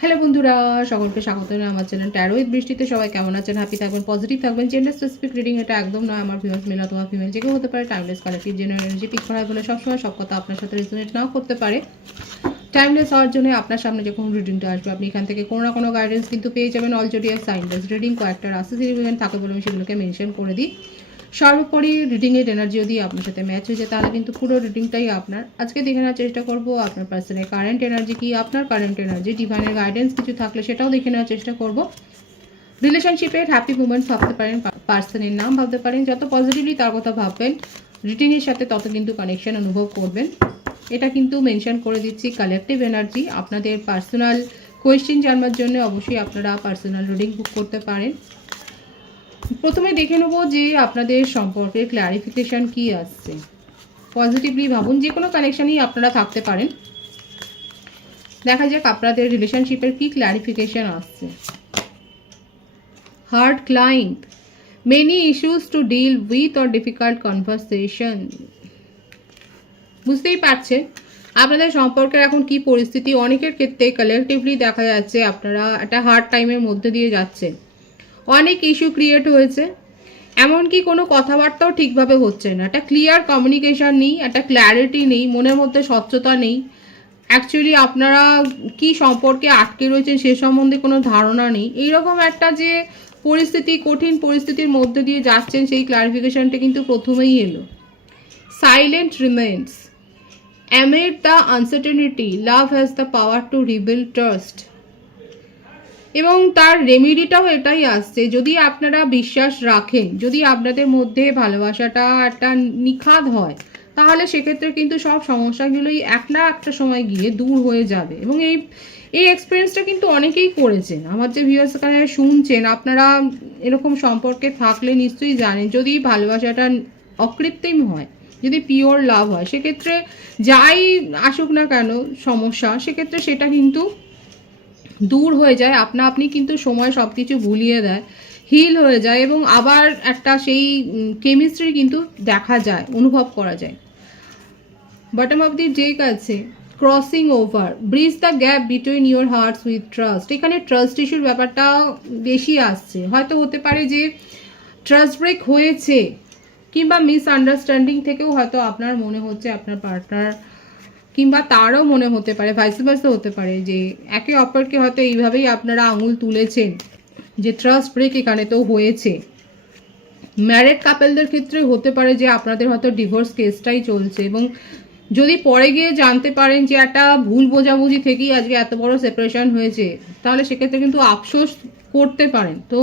Hello বন্ধুরা, সকলকে স্বাগত জানাই আমার চ্যানেল ট্যারো উইথ বৃষ্টিতে। সবাই কেমন আছেন? হ্যাপি থাকবেন, পজিটিভ থাকবেন। জেন্ডার স্পেসিফিক রিডিং এটা একদম নয়। আমার ফিমেল মেল অথবা ফিমেল যে কেউ হতে পারে। Timeless collective general energy pick করার বলে সবসময় সব কথা আপনার সাথে রেজোনেট নাও করতে পারে। টাইমলেস হওয়ার জন্য আপনার সামনে যখন রিডিংটা আসবে আপনি এখান থেকে কোনো না কোনো গাইডেন্স কিন্তু পেয়ে যাবেন। All zodiac sign base reading কয়েকটা রাশি সিরিমেন্ট থাকে বলে আমি সেগুলোকে মেনশন করে দিই। সর্বোপরি রিডিংয়ের এনার্জি যদি আপনার সাথে ম্যাচ হয়ে যায় তাহলে কিন্তু পুরো রিডিংটাই আপনার। আজকে দেখে নেওয়ার চেষ্টা করব আপনার পার্সনের কারেন্ট এনার্জি কি, আপনার কারেন্ট এনার্জি, ডিভাইনের গাইডেন্স কিছু থাকলে সেটাও দেখে নেওয়ার চেষ্টা করব। রিলেশনশিপের হ্যাপি মুমেন্টস ভাবতে পারেন, পার্সনের নাম ভাবতে পারেন। যত পজিটিভলি তার কথা ভাববেন রিডিংয়ের সাথে তত কিন্তু কানেকশন অনুভব করবেন। এটা কিন্তু মেনশন করে দিচ্ছি কালেকটিভ এনার্জি। আপনাদের পার্সোনাল কোয়েশ্চেন জানবার জন্য অবশ্যই আপনারা পার্সোনাল রিডিং বুক করতে পারেন। প্রথমে দেখে নেব যে আপনাদের সম্পর্কে ক্ল্যারিফিকেশন কি আসছে। পজিটিভলি ভাবুন, যে কোনো কানেকশানই আপনারা থাকতে পারেন। দেখা যাক আপনাদের রিলেশনশিপের কি ক্ল্যারিফিকেশন আসছে। Hard climb, many issues to deal with or difficult conversation. বুঝতেই পারছেন আপনাদের সম্পর্কের এখন কি পরিস্থিতি। অনেকের ক্ষেত্রে কালেকটিভলি দেখা যাচ্ছে আপনারা একটা হার্ড টাইমের মধ্যে দিয়ে যাচ্ছেন। অনেক ইস্যু ক্রিয়েট হয়েছে, এমনকি কোনো কথাবার্তাও ঠিকভাবে হচ্ছে না। একটা ক্লিয়ার কমিউনিকেশান নেই, একটা ক্ল্যারিটি নেই, মনের মধ্যে স্বচ্ছতা নেই। অ্যাকচুয়ালি আপনারা কি সম্পর্কে আটকে রয়েছেন সে সম্বন্ধে কোনো ধারণা নেই। এইরকম একটা যে পরিস্থিতি, কঠিন পরিস্থিতির মধ্যে দিয়ে যাচ্ছেন, সেই ক্লারিফিকেশানটা কিন্তু প্রথমেই এলো। Silent remains, amid the uncertainty love has the power to rebuild trust। এবং তার রেমেডিটাও এটাই আসছে, যদি আপনারা বিশ্বাস রাখেন, যদি আপনাদের মধ্যে ভালোবাসাটা একটা নিখাদ হয় তাহলে সেক্ষেত্রে কিন্তু সব সমস্যাগুলোই এক না একটা সময় গিয়ে দূর হয়ে যাবে। এবং এই এক্সপিরিয়েন্সটা কিন্তু অনেকেই করেছেন। আমার যে ভিউয়ার্স এখানে শুনছেন, আপনারা এরকম সম্পর্কে থাকলে নিশ্চয়ই জানেন, যদি ভালোবাসাটা অকৃত্রিম হয়, যদি পিওর লাভ হয়, সেক্ষেত্রে যাই আসুক না কেন সমস্যা, সেক্ষেত্রে সেটা কিন্তু দূর হয়ে যায়। আপনি কিন্তু সময় সব কিছু ভুলিয়ে দেয়, হিল হয়ে যায় এবং আবার একটা সেই কেমিস্ট্রি কিন্তু দেখা যায়, অনুভব করা যায়। বটম অফ দি ডেক আছে crossing over, bridge the gap between your hearts with trust. এখানে ট্রাস্ট ইস্যুর ব্যাপারটা বেশি আসছে। হয়তো হতে পারে যে ট্রাস্ট ব্রেক হয়েছে, কিংবা মিসআন্ডারস্ট্যান্ডিং থেকেও হয়তো আপনার মনে হচ্ছে আপনার পার্টনার, কিংবা তারও মনে হতে পারে, ভাইস ভার্সা হতে পারে, যে একে অপরকে হয়তো এইভাবেই আপনারা আঙুল তুলেছেন, যে ট্রাস্ট ব্রেক এখানে তো হয়েছে। ম্যারেড কাপেলদের ক্ষেত্রে হতে পারে যে আপনাদের হয়তো ডিভোর্স কেসটাই চলছে, এবং যদি পরে গিয়ে জানতে পারেন যে একটা ভুল বোঝাবুঝি থেকেই আজকে এত বড় সেপারেশন হয়েছে, তাহলে সেক্ষেত্রে কিন্তু আফসোস করতে পারেন। তো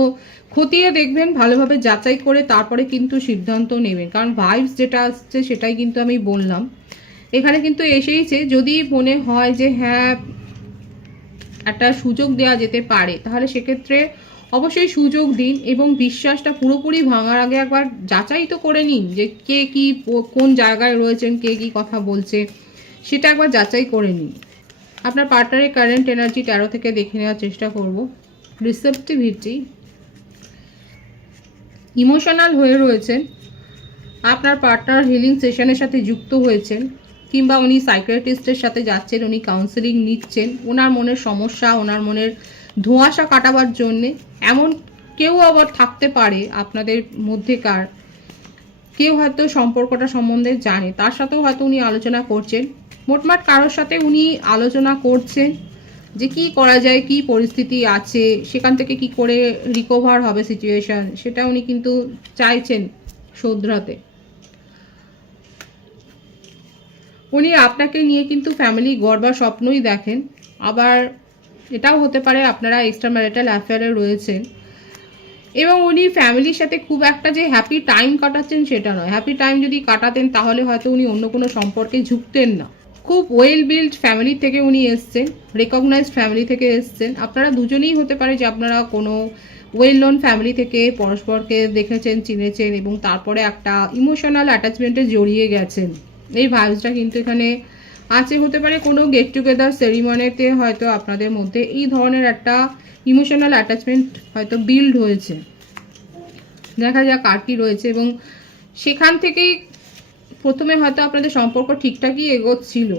খতিয়ে দেখবেন, ভালোভাবে যাচাই করে তারপরে কিন্তু সিদ্ধান্ত নেবেন। কারণ ভাইবস যেটা আসছে সেটাই কিন্তু আমি বললাম, এখানে কিন্তু এসেইছে। যদি মনে হয় যে হ্যাঁ একটা সুযোগ দেওয়া যেতে পারে, তাহলে সেক্ষেত্রে অবশ্যই সুযোগ দিন এবং বিশ্বাসটা পুরোপুরি ভাঙার আগে একবার যাচাই তো করে নিন যে কে কি কোন জায়গায় রয়েছেন, কে কি কথা বলছে, সেটা একবার যাচাই করে নিন। আপনার পার্টনারের কারেন্ট এনার্জি ট্যারো থেকে দেখে নেওয়ার চেষ্টা করব। রিসেপটিভিটি, ইমোশনাল হয়ে রয়েছেন। আপনার পার্টনার হিলিং সেশনের সাথে যুক্ত হয়েছেন, কিংবা উনি সাইকিয়াট্রিস্টের সাথে যাচ্ছেন, উনি কাউন্সেলিং নিচ্ছেন ওনার মনের সমস্যা, ওনার মনের ধোঁয়াশা কাটাবার জন্যে। এমন কেউ আবার থাকতে পারে আপনাদের মধ্যেকার কেউ হয়তো সম্পর্কটা সম্বন্ধে জানে, তার সাথেও হয়তো উনি আলোচনা করছেন। মোটমাট কারোর সাথে উনি আলোচনা করছেন যে কি করা যায়, কি পরিস্থিতি আছে, সেখান থেকে কি করে রিকভার হবে সিচুয়েশন, সেটা উনি কিন্তু চাইছেন শোধরাতে। উনি আপনাকে নিয়ে কিন্তু ফ্যামিলি গড়বার স্বপ্নই দেখেন। আবার এটাও হতে পারে আপনারা এক্সট্রা ম্যারিটাল অ্যাফেয়ারে রয়েছেন, এবং উনি ফ্যামিলির সাথে খুব একটা যে হ্যাপি টাইম কাটাচ্ছেন সেটা নয়। হ্যাপি টাইম যদি কাটাতেন তাহলে হয়তো উনি অন্য কোনো সম্পর্কে ঝুঁকতেন না। খুব ওয়েল বিল্ড ফ্যামিলি থেকে উনি এসছেন, রেকগনাইজড ফ্যামিলি থেকে এসছেন। আপনারা দুজনেই হতে পারে যে আপনারা কোনো ওয়েল নোন ফ্যামিলি থেকে পরস্পরকে দেখেছেন, চিনেছেন, এবং তারপরে একটা ইমোশনাল অ্যাটাচমেন্টে জড়িয়ে গেছেন। এই ভাইবসটা কিন্তু এখানে আছে। হতে পারে কোনো গেট টুগেদার সেরিমনিতে হয়তো আপনাদের মধ্যে এই ধরনের একটা ইমোশনাল অ্যাটাচমেন্ট হয়তো বিল্ড হয়েছে। দেখা যাক আর কি রয়েছে। এবং সেখান থেকেই প্রথমে হয়তো আপনাদের সম্পর্ক ঠিকঠাকই এগোচ্ছিল,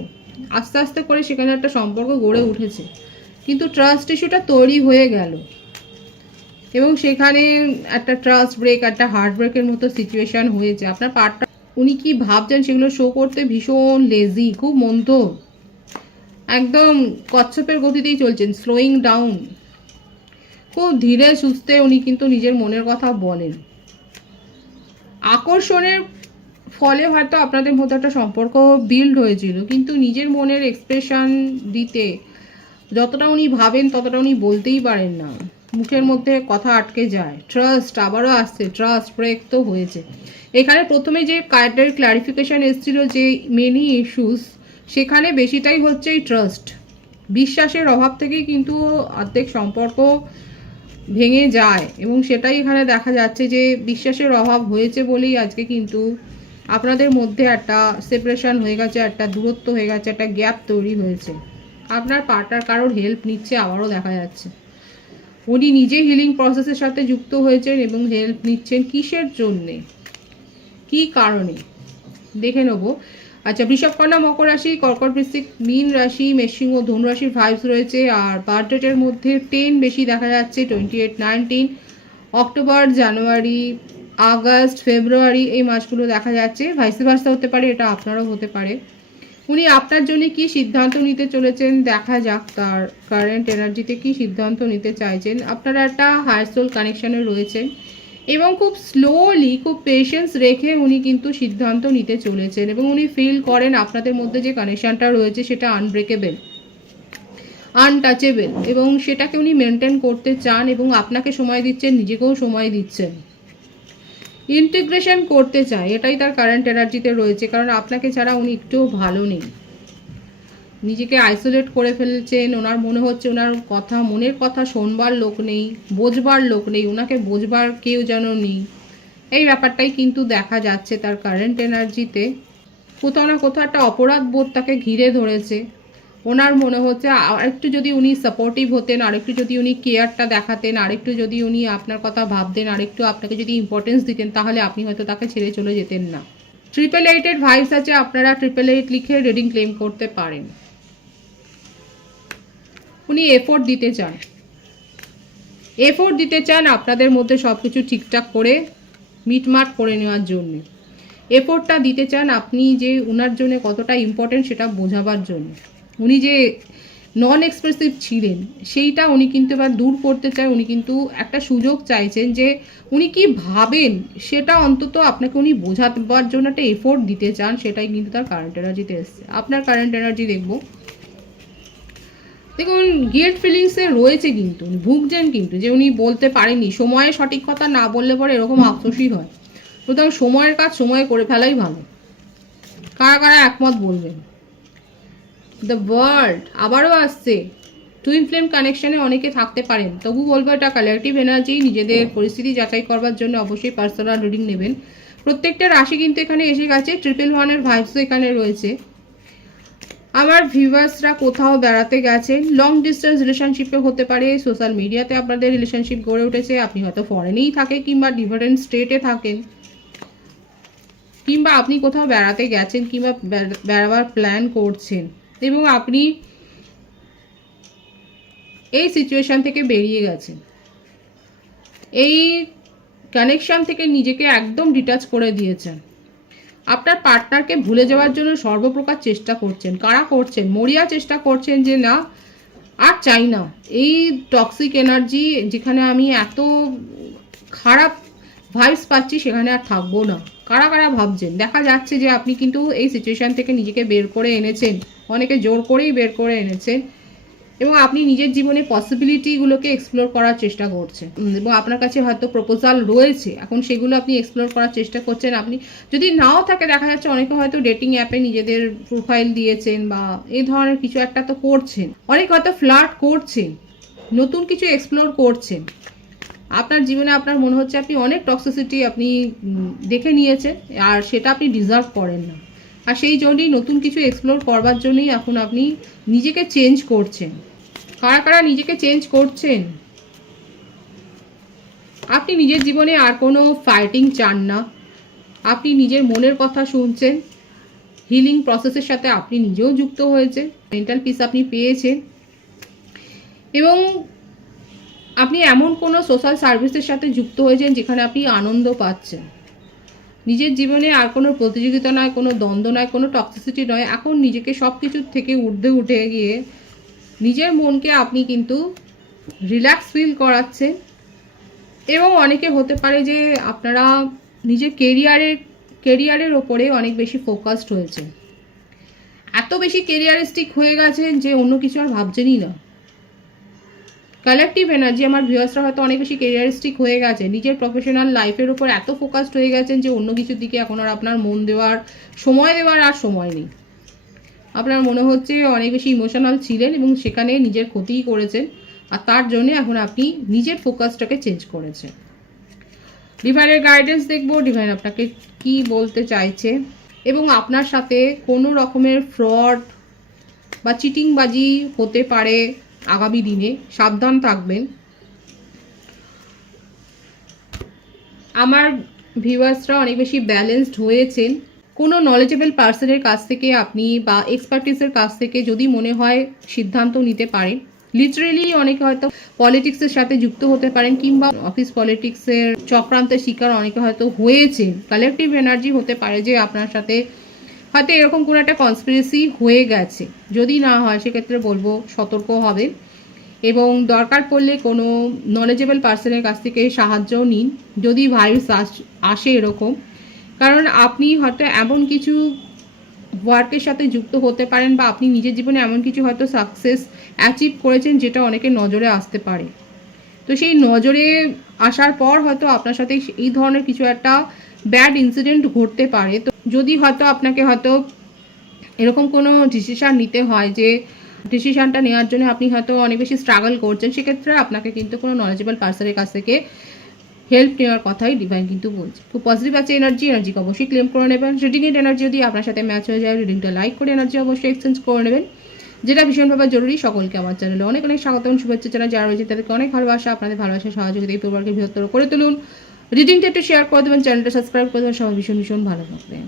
আস্তে আস্তে করে সেখানে একটা সম্পর্ক গড়ে উঠেছে, কিন্তু ট্রাস্ট ইস্যুটা তৈরি হয়ে গেল এবং সেখানে একটা ট্রাস্ট ব্রেক, একটা হার্ট ব্রেকের মতো সিচুয়েশান হয়েছে। আপনার পার্টনার উনি কি ভাবছেন সেগুলো শো করতে ভীষণ লেজি, খুব মন্দ, একদম কচ্ছপের গতিতেই চলছেন, স্লোয়িং ডাউন, খুব ধীরে সুস্থে উনি কিন্তু নিজের মনের কথা বলেন। আকর্ষণের ফলে হয়তো আপনাদের মধ্যে একটা সম্পর্ক বিল্ড হয়েছিল, কিন্তু নিজের মনের এক্সপ্রেশন দিতে যতটা উনি ভাবেন ততটা উনি বলতেই পারেন না, মুখের মধ্যে কথা আটকে যায়। ট্রাস্ট আবারও আসছে, ট্রাস্ট ব্রেক তো হয়েছে। এখানে প্রথমে যে কার্ডের ক্লারিফিকেশান এসেছিল যে মেনি ইস্যুস, সেখানে বেশিটাই হচ্ছে এই ট্রাস্ট, বিশ্বাসের অভাব থেকেই কিন্তু অর্ধেক সম্পর্ক ভেঙে যায় এবং সেটাই এখানে দেখা যাচ্ছে যে বিশ্বাসের অভাব হয়েছে বলেই আজকে কিন্তু আপনাদের মধ্যে একটা সেপারেশন হয়ে গেছে, একটা দূরত্ব হয়ে গেছে, একটা গ্যাপ তৈরি হয়েছে। আপনার পার্টনার কারোর হেল্প নিচ্ছে আবারও দেখা যাচ্ছে, উনি নিজে হিলিং প্রসেসের সাথে যুক্ত হয়েছেন এবং হেল্প নিচ্ছেন কিসের জন্যে, কি কারণে দেখে নেব। আচ্ছা, বৃষভ, কন্যা, মকর রাশি, কর্কট, বৃশ্চিক, মীন রাশি, মেষসিংহ, ধনু রাশির ভাইবস রয়েছে। আর বার্থ ডেটের মধ্যে 10 বেশি দেখা যাচ্ছে, 28, 19, অক্টোবর, জানুয়ারি, আগস্ট, ফেব্রুয়ারি এই মাসগুলো দেখা যাচ্ছে। ভাইস ভার্সা হতে পারে, এটা আপনারও হতে পারে। উনি আপনার জন্য কি সিদ্ধান্ত নিতে চলেছেন দেখা যাক, তার কারেন্ট এনার্জিতে কি সিদ্ধান্ত নিতে চাইছেন। আপনারা একটা হায়ার সোল কানেকশানে রয়েছেন এবং খুব স্লোলি, খুব পেশেন্স রেখে উনি কিন্তু সিদ্ধান্ত নিতে চলেছেন এবং উনি ফিল করেন আপনাদের মধ্যে যে কানেকশানটা রয়েছে সেটা আনব্রেকেবল, আনটাচেবল এবং সেটাকে উনি মেনটেন করতে চান এবং আপনাকে সময় দিচ্ছেন, নিজেকেও সময় দিচ্ছেন, ইন্টিগ্রেশন করতে চায়, এটাই তার কারেন্ট এনার্জিতে রয়েছে। কারণ আপনাকে ছাড়া উনি একটুও ভালো নেই, নিজেকে আইসোলেট করে ফেলছেন। ওনার মনে হচ্ছে ওনার কথা, মনের কথা শোনবার লোক নেই, বোঝবার লোক নেই, ওনাকে বোঝবার কেউ যেন নেই, এই ব্যাপারটাই কিন্তু দেখা যাচ্ছে তার কারেন্ট এনার্জিতে। কোথাও না কোথাও একটা অপরাধ বোধ তাকে ঘিরে ধরেছে। ওনার মনে হচ্ছে আরেকটু যদি উনি সাপোর্টিভ হতেন, আরেকটু যদি উনি কেয়ারটা দেখাতেন, আরেকটু যদি উনি আপনার কথা ভাবতেন, আরেকটু আপনাকে যদি ইম্পর্টেন্স দিতেন, তাহলে আপনি হয়তো তাকে ছেড়ে চলে যেতেন না। 888 ভাইবস আছে, আপনারা 888 লিখে রিডিং ক্লেম করতে পারেন। উনি এফোর্ট দিতে চান, এফোর্ট দিতে চান আপনাদের মধ্যে সব কিছু ঠিকঠাক করে মিটমাট করে নেওয়ার জন্য। এফোর্টটা দিতে চান আপনি যে ওনার জন্য কতটা ইম্পর্টেন্ট সেটা বোঝাবার জন্য। উনি যে নন এক্সপ্রেসিভ ছিলেন সেইটা উনি কিন্তু এবার দূর করতে চায়। উনি কিন্তু একটা সুযোগ চাইছেন যে উনি কি ভাবেন সেটা অন্তত আপনাকে উনি বোঝাবার জন্য একটা এফোর্ট দিতে চান, সেটাই কিন্তু তার কারেন্ট এনার্জিতে এসছে। আপনার কারেন্ট এনার্জি দেখব, দেখুন গিল্ট ফিলিংসে রয়েছে, কিন্তু ভুগছেন কিন্তু যে উনি বলতে পারেননি, সময়ে সঠিক কথা না বললে পরে এরকম আফসোসই হয়। সুতরাং সময়ের কাজ সময়ে করে ফেলাই ভালো। কারা কারা একমত বলবেন। দ্য ওয়ার্ল্ড আবারও আসছে, টুইন ফ্লেম কানেকশানে অনেকে থাকতে পারেন, তবু বলবো এটা কালেকটিভ এনার্জি। নিজেদের পরিস্থিতি যাচাই করবার জন্য অবশ্যই পার্সোনাল রিডিং নেবেন। প্রত্যেকটা রাশি কিন্তু এখানে এসে গেছে, 111 ভাইবসও এখানে রয়েছে। আমার ভিউয়ার্সরা কোথাও বেড়াতে গেছেন, লং ডিস্টেন্স রিলেশনশিপে হতে পারে, সোশ্যাল মিডিয়াতে আপনাদের রিলেশনশিপ গড়ে উঠেছে, আপনি হয়তো ফরেনেই থাকেন কিংবা ডিফারেন্ট স্টেটে থাকেন, কিংবা আপনি কোথাও বেড়াতে গেছেন কিংবা বেড়াবার প্ল্যান করছেন এবং আপনি এই সিচুয়েশান থেকে বেরিয়ে গেছেন, এই কানেকশান থেকে নিজেকে একদম ডিটাচ করে দিয়েছেন। আপনার পার্টনারকে ভুলে যাওয়ার জন্য সর্বপ্রকার চেষ্টা করছেন। কারা করছেন? মরিয়া চেষ্টা করছেন যে না আর চাই না এই টক্সিক এনার্জি, যেখানে আমি এত খারাপ ভাইবস পাচ্ছি সেখানে আর থাকবো না। কারা কারা ভাবছেন? দেখা যাচ্ছে যে আপনি কিন্তু এই সিচুয়েশান থেকে নিজেকে বের করে এনেছেন, অনেকে জোর করেই বের করে এনেছেন এবং আপনি নিজের জীবনে পসিবিলিটিগুলোকে এক্সপ্লোর করার চেষ্টা করছেন এবং আপনার কাছে হয়তো প্রপোজাল রয়েছে, এখন সেগুলো আপনি এক্সপ্লোর করার চেষ্টা করছেন। আপনি যদি নাও থাকে, দেখা যাচ্ছে অনেকে হয়তো ডেটিং অ্যাপে নিজেদের প্রোফাইল দিয়েছেন বা এই ধরনের কিছু একটা তো করছেন, অনেক হয়তো ফ্লার্ট করছেন, নতুন কিছু এক্সপ্লোর করছেন। আপনার জীবনে আপনার মনে হচ্ছে আপনি অনেক টক্সিসিটি আপনি দেখে নিয়েছেন আর সেটা আপনি ডিজার্ভ করেন না, আর সেই জন্যই নতুন কিছু এক্সপ্লোর করবার জন্যই এখন আপনি নিজেকে চেঞ্জ করছেন। কারা কারা নিজেকে চেঞ্জ করছেন? আপনি নিজের জীবনে আর কোনো ফাইটিং চান না, আপনি নিজের মনের কথা শুনছেন, হিলিং প্রসেসের সাথে আপনি নিজেও যুক্ত হয়েছেন, মেন্টাল পিস আপনি পেয়েছেন এবং আপনি এমন কোনো সোশ্যাল সার্ভিসের সাথে যুক্ত হয়েছেন যেখানে আপনি আনন্দ পাচ্ছেন। নিজের জীবনে আর কোনো প্রতিযোগিতা নয়, কোনো দ্বন্দ্ব নয়, কোনো টক্সিসিটি নয়। এখন নিজেকে সব কিছুর থেকে ঊর্ধ্বে উঠে গিয়ে নিজের মনকে আপনি কিন্তু রিল্যাক্স ফিল করাচ্ছেন। এবং অনেকে হতে পারে যে আপনারা নিজের কেরিয়ারের ওপরে অনেক বেশি ফোকাসড হয়েছে, এত বেশি কেরিয়ারিস্টিক হয়ে গেছেন যে অন্য কিছু আর ভাবছেনই না। কালেকটিভ এনার্জি আমার ভিউয়ার্সরা হয়তো অনেক বেশি কেরিয়ারিস্টিক হয়ে গেছে, নিজের প্রফেশনাল লাইফের উপর এত ফোকাসড হয়ে গেছেন যে অন্য কিছুর দিকে এখন আর আপনার মন দেওয়ার আর সময় নেই। আপনার মনে হচ্ছে অনেক বেশি ইমোশনাল ছিলেন এবং সেখানে নিজের ক্ষতিই করেছেন, আর তার জন্য এখন আপনি নিজের ফোকাসটাকে চেঞ্জ করেছেন। ডিভাইনের গাইডেন্স দেখবো, ডিভাইন আপনাকে কি বলতে চাইছে এবং আপনার সাথে কোনো রকমের ফ্রড বা চিটিংবাজি হতে পারে আগামী দিনে, সাবধান থাকবেন। আমার ভিউয়ার্সরা অনেক বেশি ব্যালেন্সড হয়েছেন। কোনো নলেজেবল পার্সনের কাছ থেকে আপনি বা এক্সপার্টিসের কাছ থেকে যদি মনে হয় সিদ্ধান্ত নিতে পারেন। লিটারেলি অনেকে হয়তো পলিটিক্সের সাথে যুক্ত হতে পারেন কিংবা অফিস পলিটিক্সের চক্রান্তের শিকার অনেকে হয়তো হয়েছেন। কালেকটিভ এনার্জি হতে পারে যে আপনার সাথে হয়তো এরকম কোনো একটা কনস্পিরেসি হয়ে গেছে। যদি না হয় সেক্ষেত্রে বলবো সতর্ক হবেন এবং দরকার পড়লে কোনো নলেজেবল পার্সনের কাছ থেকে সাহায্যও নিন যদি ভাইরাস আসে এরকম। কারণ আপনি হয়তো এমন কিছু ওয়ার্কের সাথে যুক্ত হতে পারেন বা আপনি নিজের জীবনে এমন কিছু হয়তো সাকসেস অ্যাচিভ করেছেন যেটা অনেকের নজরে আসতে পারে। তো সেই নজরে আসার পর হয়তো আপনার সাথে এই ধরনের কিছু একটা ব্যাড ইনসিডেন্ট ঘটতে পারে। তো যদি হয়তো আপনাকে হয়তো এরকম কোনো ডিসিশান নিতে হয় যে ডিসিশানটা নেওয়ার জন্য আপনি হয়তো অনেক বেশি স্ট্রাগল করছেন, সেক্ষেত্রে আপনাকে কিন্তু কোনো নলেজেবল পার্সনের কাছ থেকে হেল্প নেওয়ার কথাই ডিভাইন কিন্তু বলছে। খুব পজিটিভ আছে এনার্জিকে অবশ্যই ক্লেম করে নেবেন। রিডিংয়ের এনার্জি যদি আপনার সাথে ম্যাচ হয়ে যায়, রিডিংটা লাইক করে এনার্জি অবশ্যই এক্সচেঞ্জ করে নেবেন, যেটা ভীষণভাবে জরুরি। সকলকে আমার চ্যানেলে অনেক অনেক স্বাগত এবং শুভেচ্ছা জানাই। যারা রয়েছে তাদেরকে অনেক ভালোবাসা, আপনাদের ভালোবাসা সহযোগিতা এই পরিবারকে বৃহত্তর করে তুলুন। রিডিংটা একটু শেয়ার করে দেবেন, চ্যানেলটা সাবস্ক্রাইব করে দেবেন। সবাই ভীষণ ভীষণ ভালো থাকবেন।